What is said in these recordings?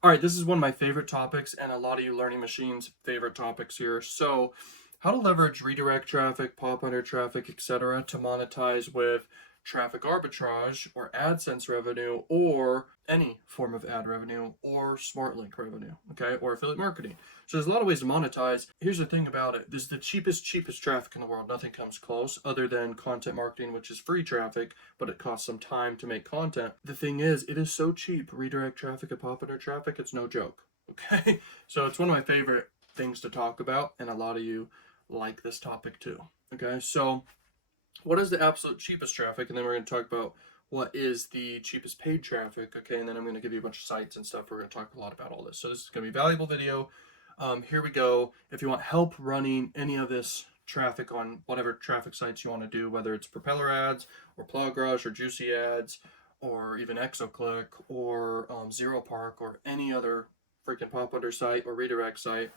All right, this is one of my favorite topics and a lot of you learning machines favorite topics here. So, how to leverage redirect traffic, Popunder traffic, etc. to monetize with traffic arbitrage or AdSense revenue or any form of ad revenue or Smartlink revenue, okay, or affiliate marketing. So there's a lot of ways to monetize. Here's the thing about it. This is the cheapest traffic in the world. Nothing comes close other than content marketing, which is free traffic, but it costs some time to make content. The thing is, it is so cheap. Redirect traffic and Popunder traffic, it's no joke. Okay? So it's one of my favorite things to talk about, and a lot of you like this topic too. Okay? So what is the absolute cheapest traffic? And then we're going to talk about what is the cheapest paid traffic. Okay, and then I'm going to give you a bunch of sites and stuff. We're going to talk a lot about all this. So this is going to be a valuable video. Here we go. If you want help running any of this traffic on whatever traffic sites you want to do, whether it's propeller ads or Plug Rush or Juicy ads or even ExoClick or Zero Park or any other freaking pop under site or redirect site,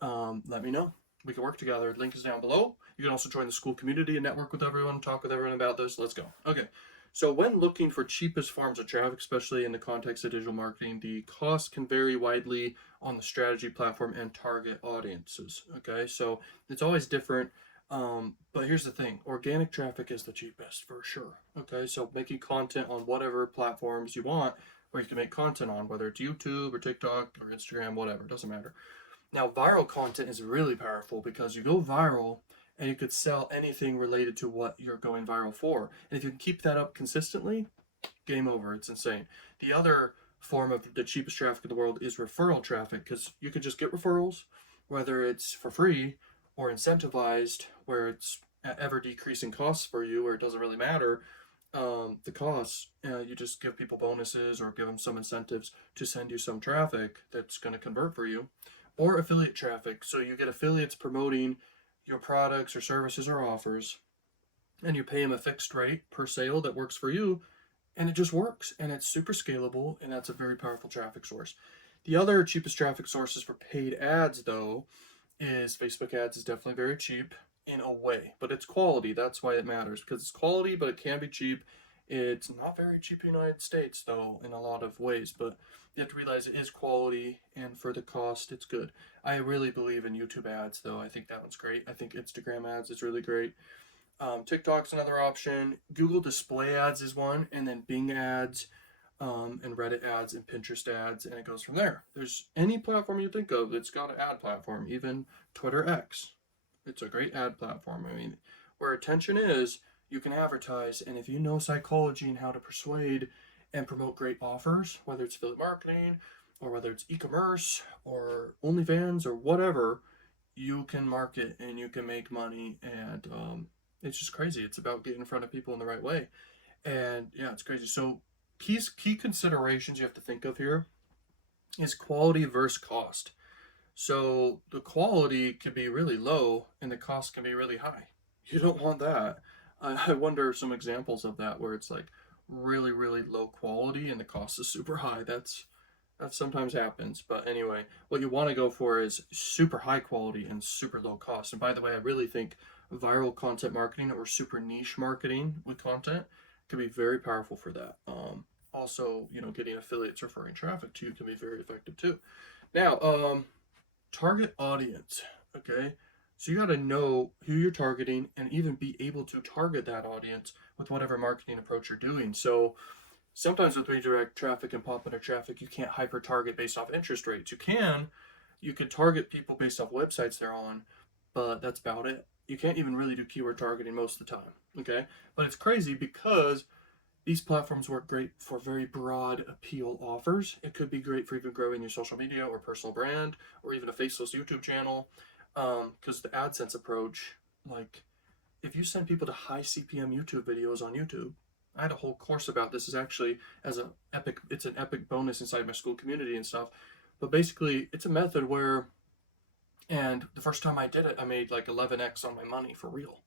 let me know. We can work together. Link is down below. You can also join the school community and network with everyone, talk with everyone about this. Let's go. Okay. So when looking for cheapest forms of traffic, especially in the context of digital marketing, the cost can vary widely on the strategy platform and target audiences. Okay. So it's always different. But here's the thing, organic traffic is the cheapest for sure. Okay. So making content on whatever platforms you want, where you can make content on, whether it's YouTube or TikTok or Instagram, whatever, it doesn't matter. Now, viral content is really powerful because you go viral and you could sell anything related to what you're going viral for. And if you can keep that up consistently, game over. It's insane. The other form of the cheapest traffic in the world is referral traffic because you can just get referrals, whether it's for free or incentivized, where it's at ever decreasing costs for you, or it doesn't really matter the costs. You just give people bonuses or give them some incentives to send you some traffic that's going to convert for you, or affiliate traffic. So you get affiliates promoting your products or services or offers, and you pay them a fixed rate per sale that works for you, and it just works, and it's super scalable, and that's a very powerful traffic source. The other cheapest traffic sources for paid ads, though, is Facebook ads is definitely very cheap in a way, but it's quality. That's why it matters, because it's quality, but it can be cheap. It's not very cheap in the United States, though, in a lot of ways, but you have to realize it is quality, and for the cost, it's good. I really believe in YouTube ads, though. I think that one's great. I think Instagram ads is really great. TikTok's another option. Google display ads is one, and then Bing ads, and Reddit ads, and Pinterest ads, and it goes from there. There's any platform you think of that's got an ad platform, even Twitter X. It's a great ad platform. I mean, where attention is, you can advertise, and if you know psychology and how to persuade and promote great offers, whether it's affiliate marketing or whether it's e-commerce or OnlyFans or whatever, you can market and you can make money, and it's just crazy. It's about getting in front of people in the right way, and yeah, it's crazy. So key considerations you have to think of here is quality versus cost. So the quality can be really low and the cost can be really high. You don't want that. I wonder some examples of that where it's like really low quality and the cost is super high. That sometimes happens. But anyway, what you want to go for is super high quality and super low cost. And by the way, I really think viral content marketing or super niche marketing with content can be very powerful for that. Also, getting affiliates referring traffic to you can be very effective too. Now, target audience. Okay, so you got to know who you're targeting and even be able to target that audience with whatever marketing approach you're doing. So sometimes with redirect traffic and popular traffic, you can't hyper target based off interest rates. You can target people based off websites they're on, but that's about it. You can't even really do keyword targeting most of the time. Okay, but it's crazy because these platforms work great for very broad appeal offers. It could be great for even growing your social media or personal brand or even a faceless YouTube channel. Because the AdSense approach, like if you send people to high CPM YouTube videos on YouTube, I had a whole course about this. Is actually it's an epic bonus inside my school community and stuff. But basically, it's a method where, and the first time I did it, I made like 11x on my money for real.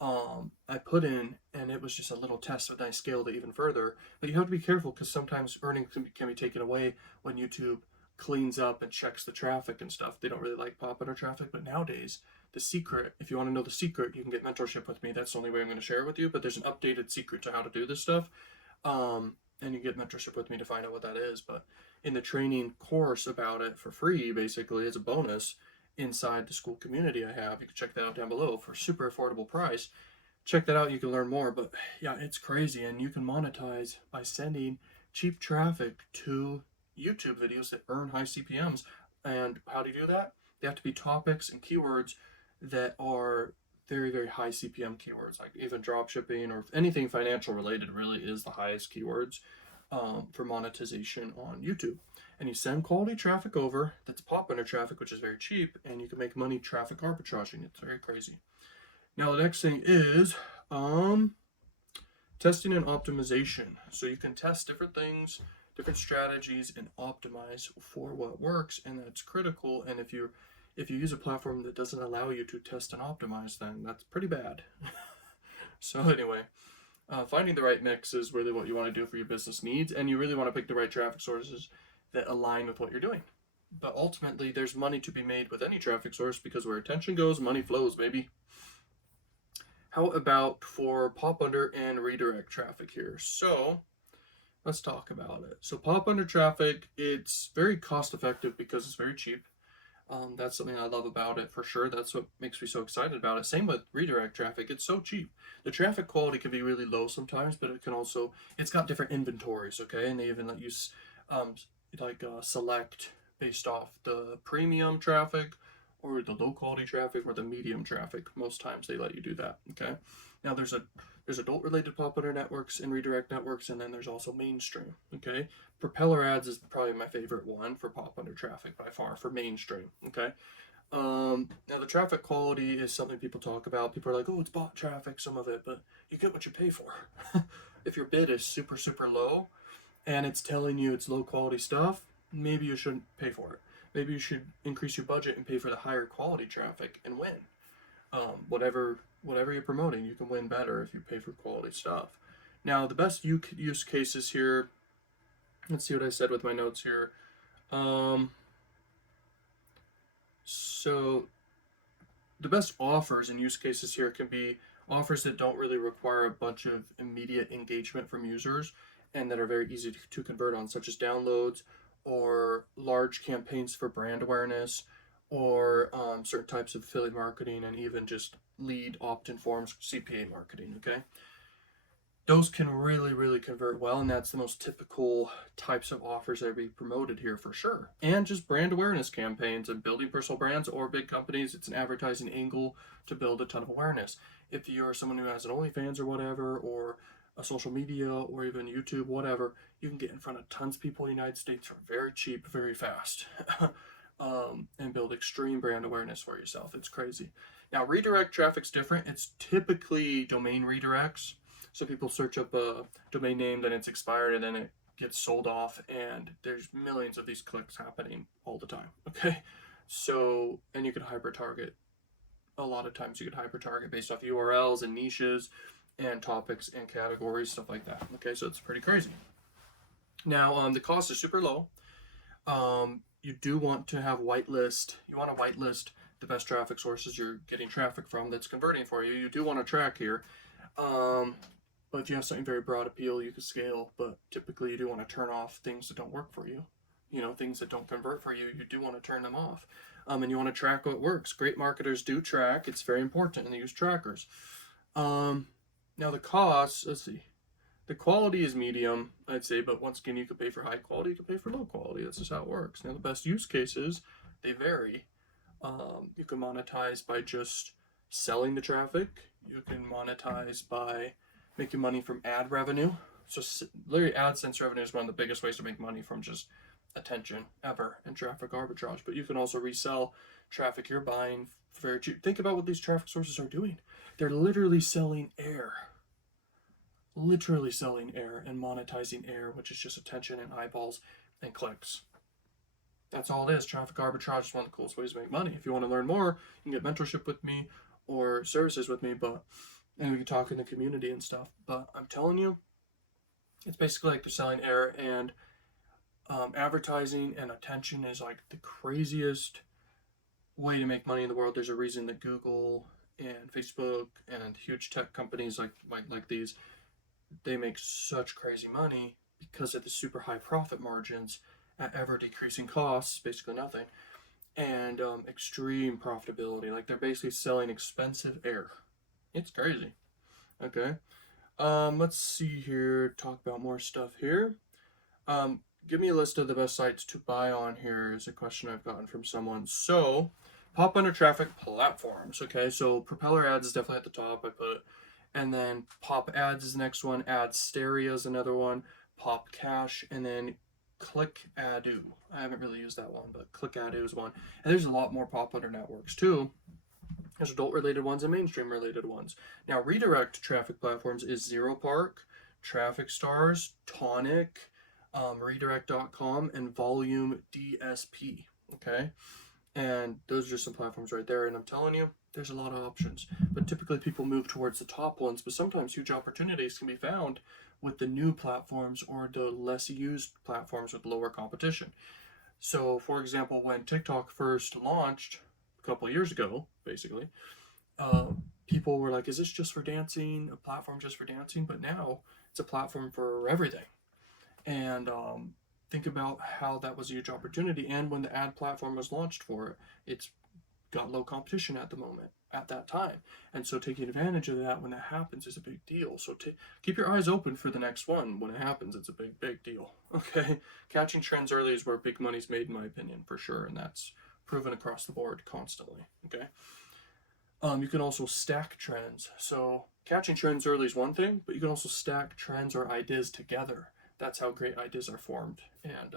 I put in, and it was just a little test, but then I scaled it even further. But you have to be careful because sometimes earnings can be taken away when YouTube cleans up and checks the traffic and stuff. They don't really like popular traffic, but nowadays, the secret, if you want to know the secret, you can get mentorship with me. That's the only way I'm going to share it with you, but there's an updated secret to how to do this stuff. And you get mentorship with me to find out what that is. But in the training course about it for free, basically, as a bonus inside the school community I have. You can check that out down below for a super affordable price. Check that out, you can learn more. But yeah, it's crazy, and you can monetize by sending cheap traffic to YouTube videos that earn high CPMs. And how do you do that? They have to be topics and keywords that are very, very high CPM keywords, like even drop shipping or anything financial related really is the highest keywords for monetization on YouTube. And you send quality traffic over, that's Popunder traffic, which is very cheap, and you can make money traffic arbitraging. It's very crazy. Now the next thing is testing and optimization. So you can test different things, different strategies, and optimize for what works, and that's critical. And if you use a platform that doesn't allow you to test and optimize, then that's pretty bad. So anyway, finding the right mix is really what you want to do for your business needs, and you really want to pick the right traffic sources that align with what you're doing. But ultimately, there's money to be made with any traffic source, because where attention goes, money flows, baby. How about for Popunder and redirect traffic here? So let's talk about it. So Popunder traffic, it's very cost effective because it's very cheap. That's something I love about it for sure. That's what makes me so excited about it. Same with redirect traffic. It's so cheap. The traffic quality can be really low sometimes, but it's got different inventories, okay? And they even let you select based off the premium traffic or the low quality traffic or the medium traffic. Most times they let you do that, okay? Now there's adult related Popunder networks and redirect networks, and then there's also mainstream, okay? Propeller ads is probably my favorite one for Popunder traffic by far for mainstream, okay? Now the traffic quality is something people talk about. People are like, oh, it's bot traffic, some of it, but you get what you pay for. If your bid is super, super low and it's telling you it's low quality stuff, maybe you shouldn't pay for it. Maybe you should increase your budget and pay for the higher quality traffic and win. Whatever you're promoting, you can win better if you pay for quality stuff. Now, the best use cases here, let's see what I said with my notes here. So the best offers and use cases here can be offers that don't really require a bunch of immediate engagement from users and that are very easy to convert on, such as downloads or large campaigns for brand awareness, or certain types of affiliate marketing, and even just lead opt-in forms, CPA marketing, okay? Those can really, really convert well, and that's the most typical types of offers that are being promoted here for sure. And just brand awareness campaigns and building personal brands or big companies, it's an advertising angle to build a ton of awareness. If you're someone who has an OnlyFans or whatever, or a social media, or even YouTube, whatever, you can get in front of tons of people in the United States for very cheap, very fast. And build extreme brand awareness for yourself. It's crazy. Now, redirect traffic's different. It's typically domain redirects. So people search up a domain name, then it's expired, and then it gets sold off, and there's millions of these clicks happening all the time, okay? So, and you can hyper-target. A lot of times you can hyper-target based off URLs and niches and topics and categories, stuff like that, okay? So it's pretty crazy. Now, the cost is super low. You do want to have whitelist. You want to whitelist the best traffic sources you're getting traffic from that's converting for you. You do want to track here. But if you have something very broad appeal, you can scale. But typically you do want to turn off things that don't work for you. You know, things that don't convert for you, you do want to turn them off. And you want to track what works. Great marketers do track. It's very important, and they use trackers. Now the costs, let's see. The quality is medium, I'd say, but once again, you can pay for high quality, you can pay for low quality. That's just how it works. Now, the best use cases, they vary. You can monetize by just selling the traffic. You can monetize by making money from ad revenue. So literally AdSense revenue is one of the biggest ways to make money from just attention ever and traffic arbitrage. But you can also resell traffic you're buying very cheap. Think about what these traffic sources are doing. They're literally selling air. Literally selling air and monetizing air, which is just attention and eyeballs and clicks. That's all it is. Traffic arbitrage is one of the coolest ways to make money. If you want to learn more, you can get mentorship with me or services with me, and we can talk in the community and stuff. But I'm telling you, it's basically like they're selling air, and advertising and attention is like the craziest way to make money in the world. There's a reason that Google and Facebook and huge tech companies like these, they make such crazy money because of the super high profit margins at ever decreasing costs, basically nothing, and extreme profitability. Like they're basically selling expensive air. It's crazy. Okay. Let's see here. Talk about more stuff here. Give me a list of the best sites to buy on here is a question I've gotten from someone. So, pop under traffic platforms. Okay, so Propeller Ads is definitely at the top. I put, and then Pop Ads is the next one. Ad Stereo is another one. Pop Cash, and then Click Adu. I haven't really used that one, but Click Adu is one. And there's a lot more pop under networks too. There's adult related ones and mainstream related ones. Now, redirect traffic platforms is Zero Park, Traffic Stars, Tonic, redirect.com, and Volume DSP. Okay. And those are just some platforms right there. And I'm telling you, there's a lot of options. But typically people move towards the top ones, but sometimes huge opportunities can be found with the new platforms or the less used platforms with lower competition. So, for example, when TikTok first launched, couple of years ago, basically, people were like, "Is this just for dancing? A platform just for dancing?" But now it's a platform for everything. And think about how that was a huge opportunity. And when the ad platform was launched for it, it's got low competition at the moment at that time. And so taking advantage of that when that happens is a big deal. So keep your eyes open for the next one. When it happens, it's a big deal. Okay, catching trends early is where big money's made, in my opinion, for sure, and that's proven across the board constantly. Okay. You can also stack trends. So catching trends early is one thing, but you can also stack trends or ideas together. That's how great ideas are formed. And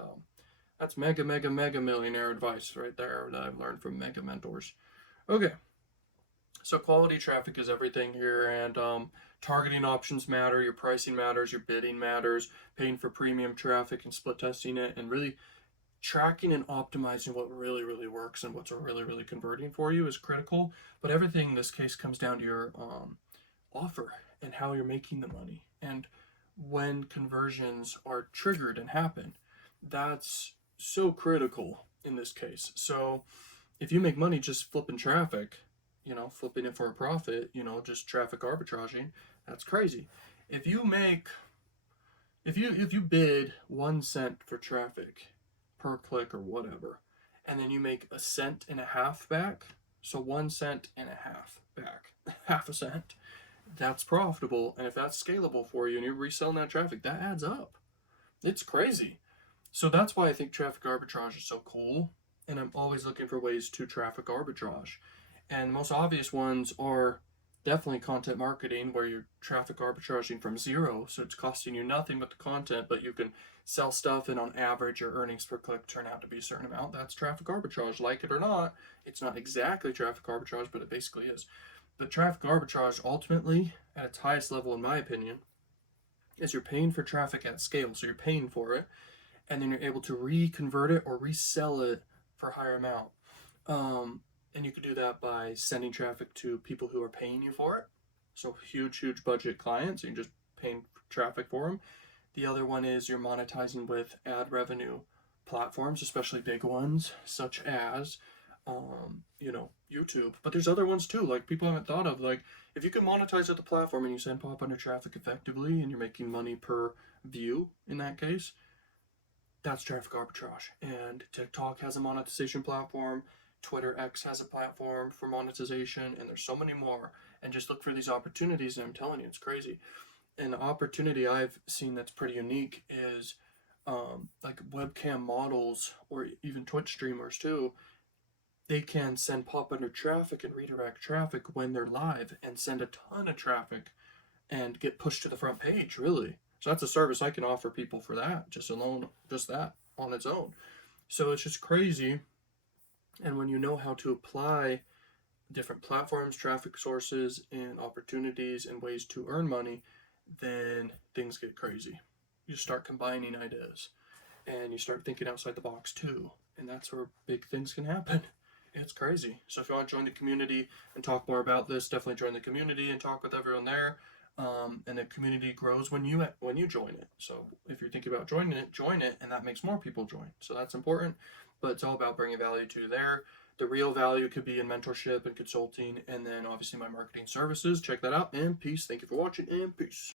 that's mega millionaire advice right there that I've learned from mega mentors. Okay. So quality traffic is everything here, and targeting options matter. Your pricing matters. Your bidding matters. Paying for premium traffic and split testing it, and really tracking and optimizing what really works and what's really converting for you is critical. But everything in this case comes down to your offer and how you're making the money and when conversions are triggered and happen. That's so critical in this case. So if you make money just flipping traffic, flipping it for a profit, just traffic arbitraging, that's crazy. If you bid 1 cent for traffic per click or whatever, and then you make 1.5 cents back, so 1 cent and a half back, half a cent, that's profitable. And if that's scalable for you and you're reselling that traffic, that adds up. It's crazy. So that's why I think traffic arbitrage is so cool, and I'm always looking for ways to traffic arbitrage. And the most obvious ones are definitely content marketing, where you're traffic arbitraging from zero, so it's costing you nothing but the content, but you can sell stuff, and on average your earnings per click turn out to be a certain amount. That's traffic arbitrage. Like it or not, it's not exactly traffic arbitrage, but it basically is. But traffic arbitrage, ultimately at its highest level, in my opinion, is you're paying for traffic at scale. So you're paying for it, and then you're able to reconvert it or resell it for a higher amount. And you can do that by sending traffic to people who are paying you for it. So huge budget clients, and you're just paying traffic for them. The other one is you're monetizing with ad revenue platforms, especially big ones such as, YouTube. But there's other ones too, like people haven't thought of. Like if you can monetize with the platform and you send pop under traffic effectively, and you're making money per view in that case, that's traffic arbitrage. And TikTok has a monetization platform. Twitter X has a platform for monetization, and there's so many more. And just look for these opportunities, and I'm telling you, it's crazy. An opportunity I've seen that's pretty unique is like webcam models or even Twitch streamers too. They can send pop under traffic and redirect traffic when they're live and send a ton of traffic and get pushed to the front page, really. So that's a service I can offer people for that, just that on its own. So it's just crazy. And when you know how to apply different platforms, traffic sources, and opportunities and ways to earn money, then things get crazy. You start combining ideas, and you start thinking outside the box too. And that's where big things can happen. It's crazy. So if you want to join the community and talk more about this, definitely join the community and talk with everyone there. And the community grows when you join it. So if you're thinking about joining it, join it, and that makes more people join. So that's important. But it's all about bringing value to you there. The real value could be in mentorship and consulting, and then obviously my marketing services. Check that out, and peace. Thank you for watching, and peace.